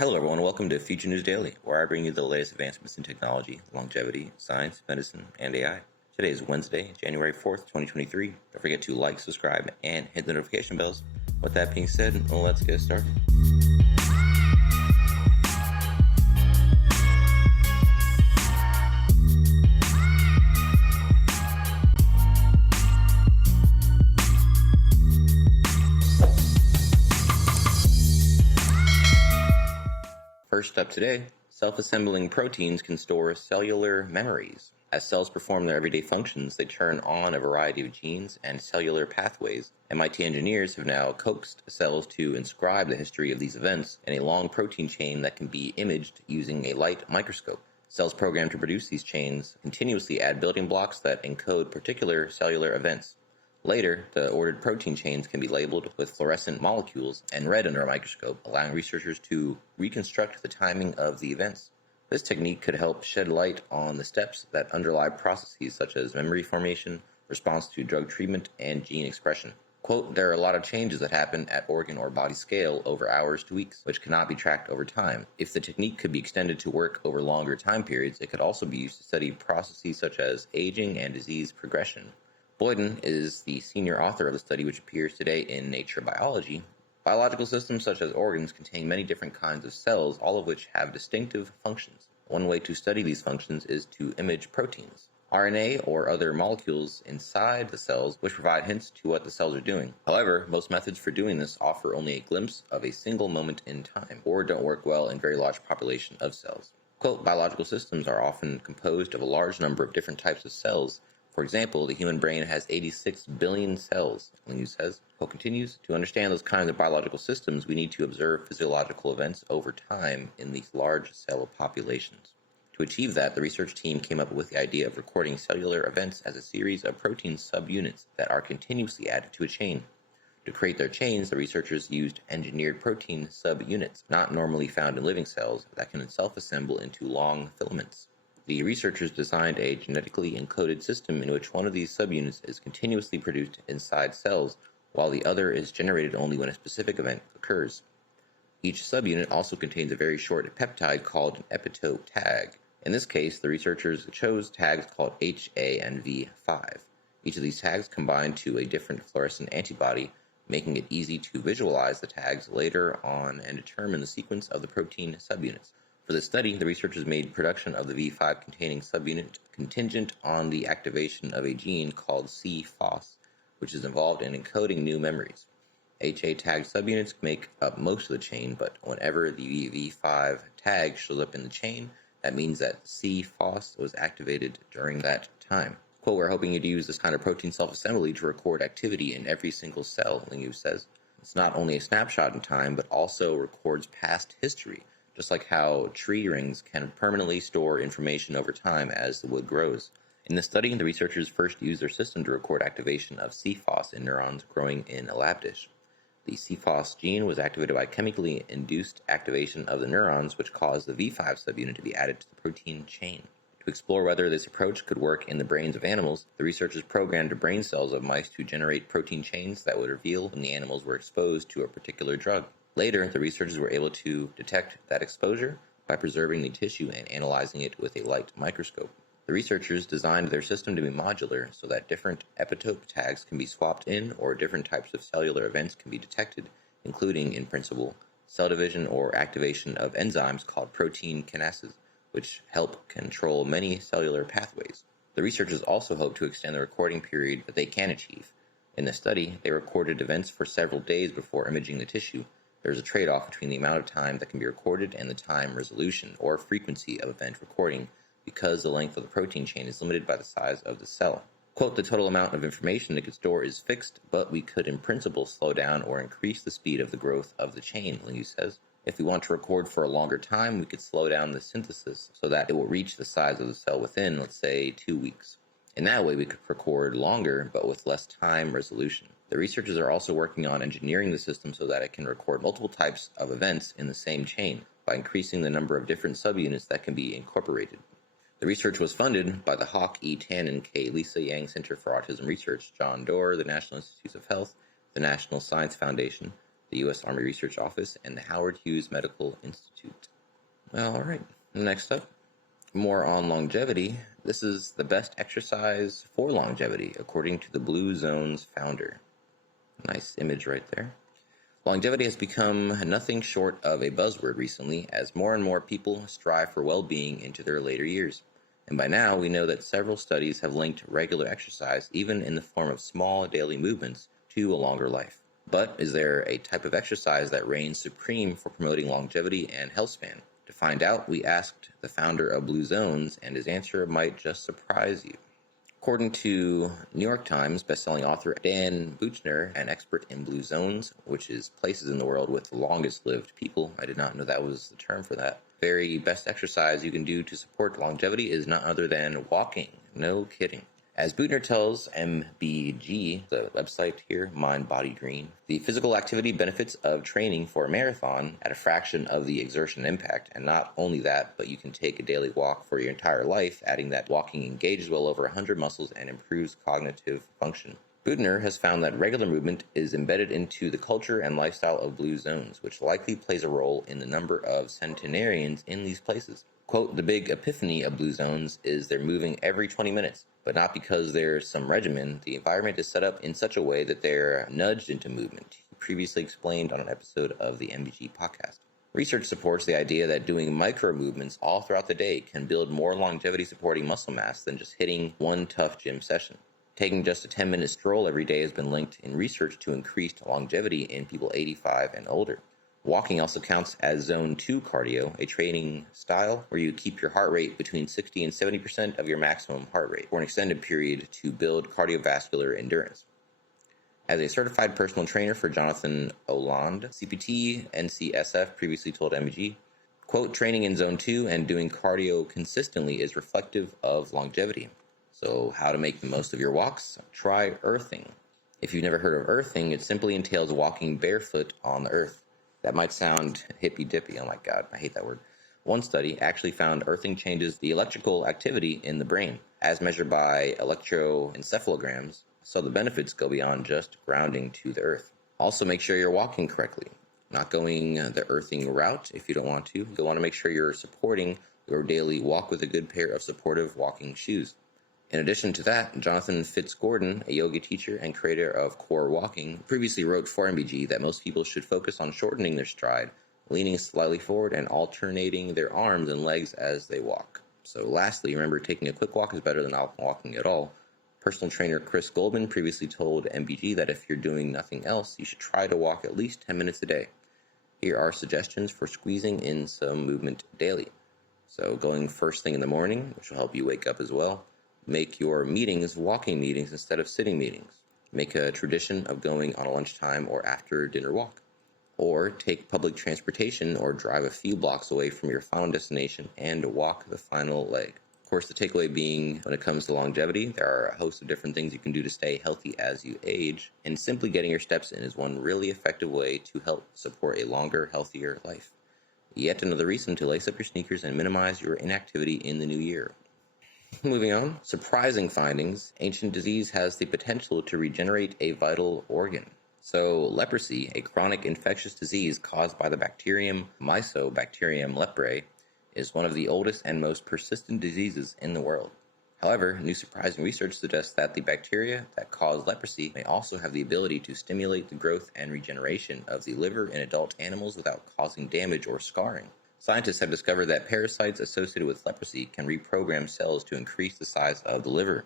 Hello, everyone. Welcome to Future News Daily, where I bring you the latest advancements in technology, longevity, science, medicine, and AI. Today is Wednesday, January 4th, 2023. Don't forget to like, subscribe, and hit the notification bells. With that being said, let's get started. First up today, self-assembling proteins can store cellular memories. As cells perform their everyday functions, they turn on a variety of genes and cellular pathways. MIT engineers have now coaxed cells to inscribe the history of these events in a long protein chain that can be imaged using a light microscope. Cells programmed to produce these chains continuously add building blocks that encode particular cellular events. Later, the ordered protein chains can be labeled with fluorescent molecules and read under a microscope, allowing researchers to reconstruct the timing of the events. This technique could help shed light on the steps that underlie processes such as memory formation, response to drug treatment, and gene expression. Quote, there are a lot of changes that happen at organ or body scale over hours to weeks, which cannot be tracked over time. If the technique could be extended to work over longer time periods, it could also be used to study processes such as aging and disease progression. Boyden is the senior author of the study, which appears today in Nature Biology. Biological systems such as organs contain many different kinds of cells, all of which have distinctive functions. One way to study these functions is to image proteins, RNA, or other molecules inside the cells, which provide hints to what the cells are doing. However, most methods for doing this offer only a glimpse of a single moment in time, or don't work well in very large population of cells. Quote, biological systems are often composed of a large number of different types of cells. For example, the human brain has 86 billion cells, Lingu says. Quote continues, to understand those kinds of biological systems, we need to observe physiological events over time in these large cell populations. To achieve that, the research team came up with the idea of recording cellular events as a series of protein subunits that are continuously added to a chain. To create their chains, the researchers used engineered protein subunits, not normally found in living cells, that can self-assemble into long filaments. The researchers designed a genetically encoded system in which one of these subunits is continuously produced inside cells, while the other is generated only when a specific event occurs. Each subunit also contains a very short peptide called an epitope tag. In this case, the researchers chose tags called HA and V5. Each of these tags combine to a different fluorescent antibody, making it easy to visualize the tags later on and determine the sequence of the protein subunits. For this study, the researchers made production of the V5 containing subunit contingent on the activation of a gene called C-FOS, which is involved in encoding new memories. HA-tagged subunits make up most of the chain, but whenever the V5 tag shows up in the chain, that means that C-FOS was activated during that time. Quote, we're hoping to use this kind of protein self-assembly to record activity in every single cell, Lingu says. It's not only a snapshot in time, but also records past history, just like how tree rings can permanently store information over time as the wood grows. In this study, the researchers first used their system to record activation of C-FOS in neurons growing in a lab dish. The C-FOS gene was activated by chemically induced activation of the neurons, which caused the V5 subunit to be added to the protein chain. To explore whether this approach could work in the brains of animals, the researchers programmed brain cells of mice to generate protein chains that would reveal when the animals were exposed to a particular drug. Later, the researchers were able to detect that exposure by preserving the tissue and analyzing it with a light microscope. The researchers designed their system to be modular so that different epitope tags can be swapped in or different types of cellular events can be detected, including, in principle, cell division or activation of enzymes called protein kinases, which help control many cellular pathways. The researchers also hope to extend the recording period that they can achieve. In the study, they recorded events for several days before imaging the tissue. There is a trade-off between the amount of time that can be recorded and the time resolution or frequency of event recording because the length of the protein chain is limited by the size of the cell. Quote, the total amount of information it could store is fixed, but we could in principle slow down or increase the speed of the growth of the chain, Lingu says. If we want to record for a longer time, we could slow down the synthesis so that it will reach the size of the cell within, let's say, 2 weeks. In that way, we could record longer, but with less time resolution. The researchers are also working on engineering the system so that it can record multiple types of events in the same chain by increasing the number of different subunits that can be incorporated. The research was funded by the Hawk E. Tannen K. Lisa Yang Center for Autism Research, John Doerr, the National Institutes of Health, the National Science Foundation, the U.S. Army Research Office, and the Howard Hughes Medical Institute. Well, all right, next up, more on longevity. This is the best exercise for longevity, according to the Blue Zone's founder. Nice image right there. Longevity has become nothing short of a buzzword recently, as more and more people strive for well-being into their later years. And by now, we know that several studies have linked regular exercise, even in the form of small daily movements, to a longer life. But is there a type of exercise that reigns supreme for promoting longevity and health span? To find out, we asked the founder of Blue Zones, and his answer might just surprise you. According to New York Times bestselling author Dan Buchner, an expert in blue zones, which is places in the world with the longest lived people, I did not know that was the term for that, very best exercise you can do to support longevity is none other than walking. No kidding. As Buchner tells MBG, the website here, Mind Body Green, the physical activity benefits of training for a marathon at a fraction of the exertion impact. And not only that, but you can take a daily walk for your entire life, adding that walking engages well over 100 muscles and improves cognitive function. Buchner has found that regular movement is embedded into the culture and lifestyle of blue zones, which likely plays a role in the number of centenarians in these places. Quote, the big epiphany of blue zones is they're moving every 20 minutes, but not because there's some regimen. The environment is set up in such a way that they're nudged into movement, he previously explained on an episode of the MBG podcast. Research supports the idea that doing micro movements all throughout the day can build more longevity supporting muscle mass than just hitting one tough gym session. Taking just a 10-minute stroll every day has been linked in research to increased longevity in people 85 and older. Walking also counts as Zone 2 cardio, a training style where you keep your heart rate between 60 and 70% of your maximum heart rate for an extended period to build cardiovascular endurance. As a certified personal trainer for Jonathan Oland, CPT NCSF previously told MG, quote, training in Zone 2 and doing cardio consistently is reflective of longevity. So how to make the most of your walks? Try earthing. If you've never heard of earthing, it simply entails walking barefoot on the earth. That might sound hippy-dippy. Oh my God, I hate that word. One study actually found earthing changes the electrical activity in the brain, as measured by electroencephalograms, so the benefits go beyond just grounding to the earth. Also, make sure you're walking correctly, not going the earthing route if you don't want to. You'll want to make sure you're supporting your daily walk with a good pair of supportive walking shoes. In addition to that, Jonathan Fitzgordon, a yoga teacher and creator of Core Walking, previously wrote for MBG that most people should focus on shortening their stride, leaning slightly forward, and alternating their arms and legs as they walk. So lastly, remember, taking a quick walk is better than not walking at all. Personal trainer Chris Goldman previously told MBG that if you're doing nothing else, you should try to walk at least 10 minutes a day. Here are suggestions for squeezing in some movement daily. So going first thing in the morning, which will help you wake up as well. Make your meetings walking meetings instead of sitting meetings. Make a tradition of going on a lunchtime or after dinner walk. Or take public transportation or drive a few blocks away from your final destination and walk the final leg. Of course, the takeaway being when it comes to longevity, there are a host of different things you can do to stay healthy as you age, and simply getting your steps in is one really effective way to help support a longer, healthier life. Yet another reason to lace up your sneakers and minimize your inactivity in the new year. Moving on, surprising findings. Ancient disease has the potential to regenerate a vital organ. So leprosy, a chronic infectious disease caused by the bacterium Mycobacterium leprae, is one of the oldest and most persistent diseases in the world. However, new surprising research suggests that the bacteria that cause leprosy may also have the ability to stimulate the growth and regeneration of the liver in adult animals without causing damage or scarring. Scientists have discovered that parasites associated with leprosy can reprogram cells to increase the size of the liver.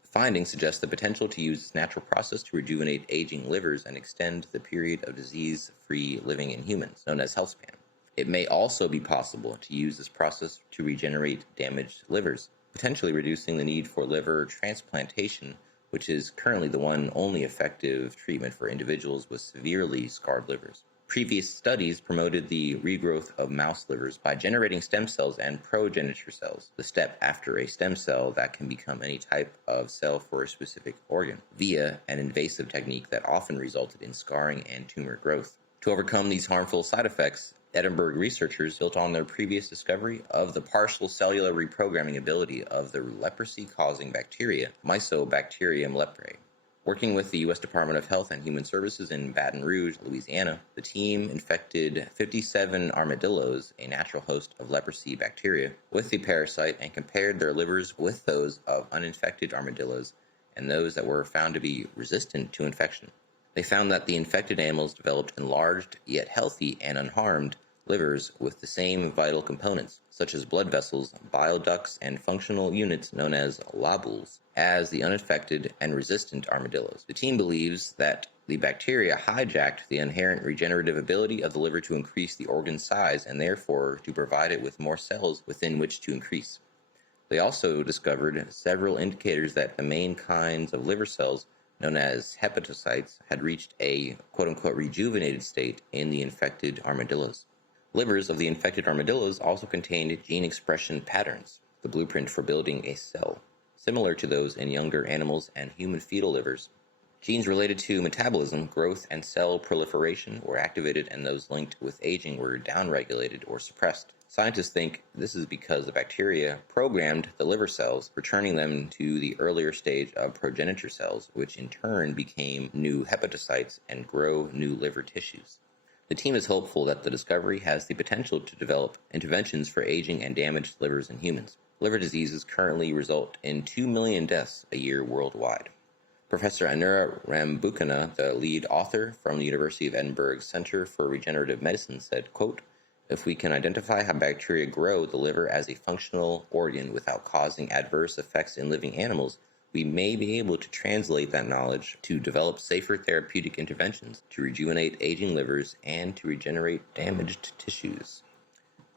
The findings suggest the potential to use this natural process to rejuvenate aging livers and extend the period of disease-free living in humans, known as health span. It may also be possible to use this process to regenerate damaged livers, potentially reducing the need for liver transplantation, which is currently the one only effective treatment for individuals with severely scarred livers. Previous studies promoted the regrowth of mouse livers by generating stem cells and progenitor cells, the step after a stem cell that can become any type of cell for a specific organ, via an invasive technique that often resulted in scarring and tumor growth. To overcome these harmful side effects, Edinburgh researchers built on their previous discovery of the partial cellular reprogramming ability of the leprosy-causing bacteria, Mycobacterium leprae. Working with the U.S. Department of Health and Human Services in Baton Rouge, Louisiana, the team infected 57 armadillos, a natural host of leprosy bacteria, with the parasite and compared their livers with those of uninfected armadillos and those that were found to be resistant to infection. They found that the infected animals developed enlarged, yet healthy and unharmed, livers with the same vital components, such as blood vessels, bile ducts, and functional units known as lobules, as the unaffected and resistant armadillos. The team believes that the bacteria hijacked the inherent regenerative ability of the liver to increase the organ's size and therefore to provide it with more cells within which to increase. They also discovered several indicators that the main kinds of liver cells, known as hepatocytes, had reached a quote-unquote rejuvenated state in the infected armadillos. Livers of the infected armadillos also contained gene expression patterns, the blueprint for building a cell, similar to those in younger animals and human fetal livers. Genes related to metabolism, growth, and cell proliferation were activated, and those linked with aging were downregulated or suppressed. Scientists think this is because the bacteria programmed the liver cells, returning them to the earlier stage of progenitor cells, which in turn became new hepatocytes and grow new liver tissues. The team is hopeful that the discovery has the potential to develop interventions for aging and damaged livers in humans. Liver diseases currently result in 2 million deaths a year worldwide. Professor Anura Rambukkana, the lead author from the University of Edinburgh's Center for Regenerative Medicine, said, quote, "If we can identify how bacteria grow the liver as a functional organ without causing adverse effects in living animals, we may be able to translate that knowledge to develop safer therapeutic interventions to rejuvenate aging livers and to regenerate damaged tissues."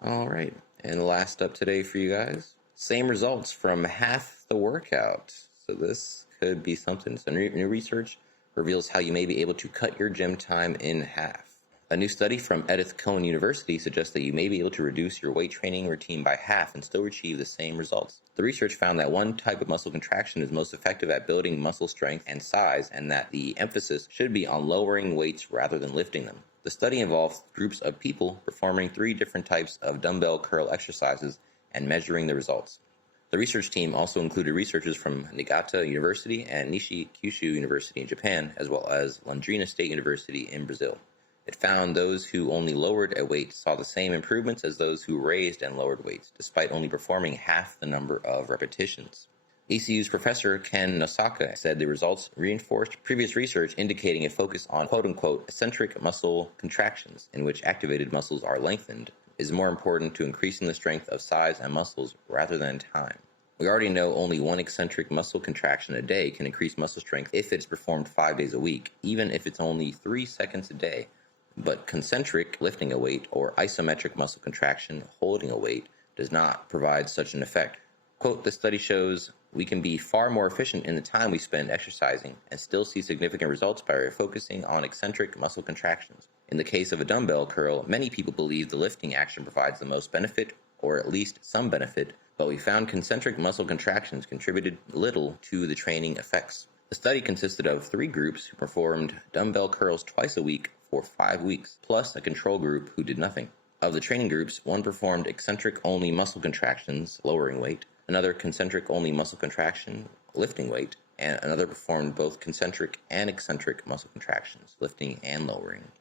All right, and last up today for you guys, same results from half the workout. So this could be something. So new research reveals how you may be able to cut your gym time in half. A new study from Edith Cowan University suggests that you may be able to reduce your weight training routine by half and still achieve the same results. The research found that one type of muscle contraction is most effective at building muscle strength and size, and that the emphasis should be on lowering weights rather than lifting them. The study involved groups of people performing 3 different types of dumbbell curl exercises and measuring the results. The research team also included researchers from Niigata University and Nishi Kyushu University in Japan, as well as Londrina State University in Brazil. It found those who only lowered a weight saw the same improvements as those who raised and lowered weights, despite only performing half the number of repetitions. ECU's Professor Ken Nosaka said the results reinforced previous research indicating a focus on quote-unquote eccentric muscle contractions, in which activated muscles are lengthened, is more important to increasing the strength of size and muscles rather than time. We already know only one eccentric muscle contraction a day can increase muscle strength if it's performed 5 days a week, even if it's only 3 seconds a day. But concentric, lifting a weight, or isometric muscle contraction, holding a weight, does not provide such an effect. Quote, "This study shows we can be far more efficient in the time we spend exercising and still see significant results by focusing on eccentric muscle contractions. In the case of a dumbbell curl, many people believe the lifting action provides the most benefit, or at least some benefit, but we found concentric muscle contractions contributed little to the training effects." The study consisted of 3 groups who performed dumbbell curls twice a week for 5 weeks, plus a control group who did nothing. Of the training groups, one performed eccentric-only muscle contractions, lowering weight, another concentric-only muscle contraction, lifting weight, and another performed both concentric and eccentric muscle contractions, lifting and lowering.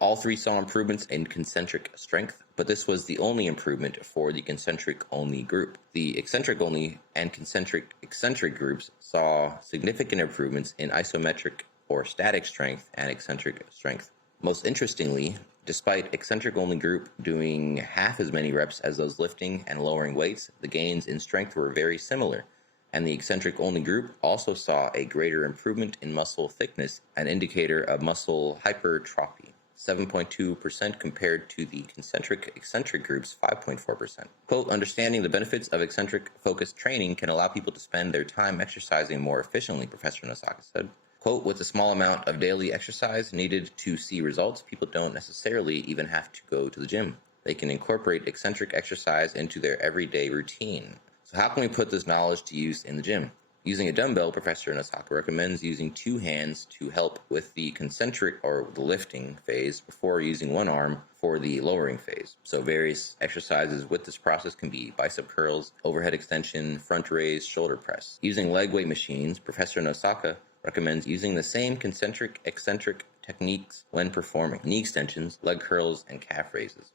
All 3 saw improvements in concentric strength, but this was the only improvement for the concentric-only group. The eccentric-only and concentric-eccentric groups saw significant improvements in isometric or static strength and eccentric strength. Most interestingly, despite eccentric-only group doing half as many reps as those lifting and lowering weights, the gains in strength were very similar, and the eccentric-only group also saw a greater improvement in muscle thickness, an indicator of muscle hypertrophy, 7.2% compared to the concentric-eccentric group's 5.4%. Quote, "Understanding the benefits of eccentric-focused training can allow people to spend their time exercising more efficiently," Professor Nosaka said. Quote, "With a small amount of daily exercise needed to see results, people don't necessarily even have to go to the gym. They can incorporate eccentric exercise into their everyday routine." So how can we put this knowledge to use in the gym? Using a dumbbell, Professor Nosaka recommends using 2 hands to help with the concentric or the lifting phase before using one arm for the lowering phase. So various exercises with this process can be bicep curls, overhead extension, front raise, shoulder press. Using leg weight machines, Professor Nosaka recommends using the same concentric eccentric techniques when performing knee extensions, leg curls, and calf raises.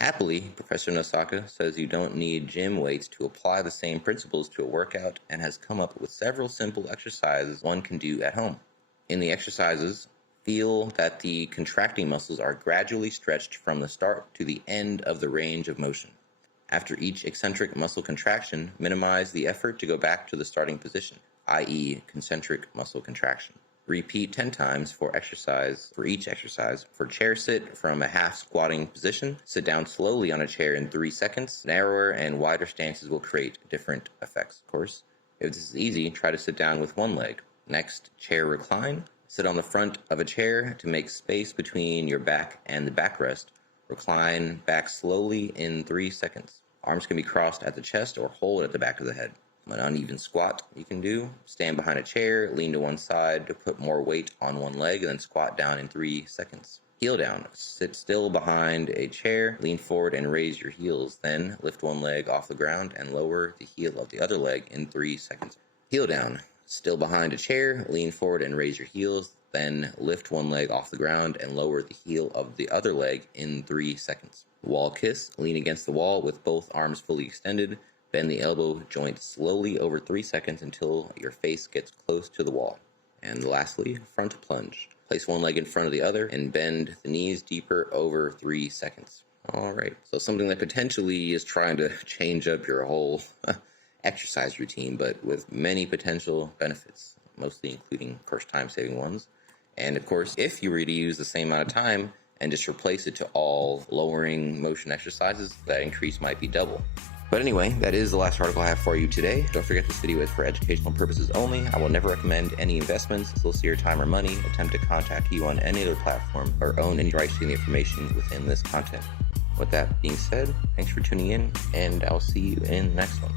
Happily, Professor Nosaka says you don't need gym weights to apply the same principles to a workout and has come up with several simple exercises one can do at home. In the exercises, feel that the contracting muscles are gradually stretched from the start to the end of the range of motion. After each eccentric muscle contraction, minimize the effort to go back to the starting position, i.e. concentric muscle contraction. Repeat 10 times for each exercise. For chair sit from a half squatting position, sit down slowly on a chair in 3 seconds. Narrower and wider stances will create different effects, of course. If this is easy, try to sit down with one leg. Next, chair recline. Sit on the front of a chair to make space between your back and the backrest. Recline back slowly in 3 seconds. Arms can be crossed at the chest or hold at the back of the head. An uneven squat you can do. Stand behind a chair, lean to one side to put more weight on one leg, and then squat down in 3 seconds. Heel down. Sit still behind a chair, lean forward and raise your heels. Then lift one leg off the ground and lower the heel of the other leg in 3 seconds. Heel down. Still behind a chair, lean forward and raise your heels. Then lift one leg off the ground and lower the heel of the other leg in 3 seconds. Wall kiss. Lean against the wall with both arms fully extended. Bend the elbow joint slowly over 3 seconds until your face gets close to the wall. And lastly, front plunge. Place one leg in front of the other and bend the knees deeper over 3 seconds. Alright, so something that potentially is trying to change up your whole exercise routine, but with many potential benefits, mostly including, of course, time-saving ones. And of course, if you were to use the same amount of time and just replace it to all lowering motion exercises, that increase might be double. But anyway, that is the last article I have for you today. Don't forget this video is for educational purposes only. I will never recommend any investments, solicit your time or money, attempt to contact you on any other platform, or own any rights to the information within this content. With that being said, thanks for tuning in, and I'll see you in the next one.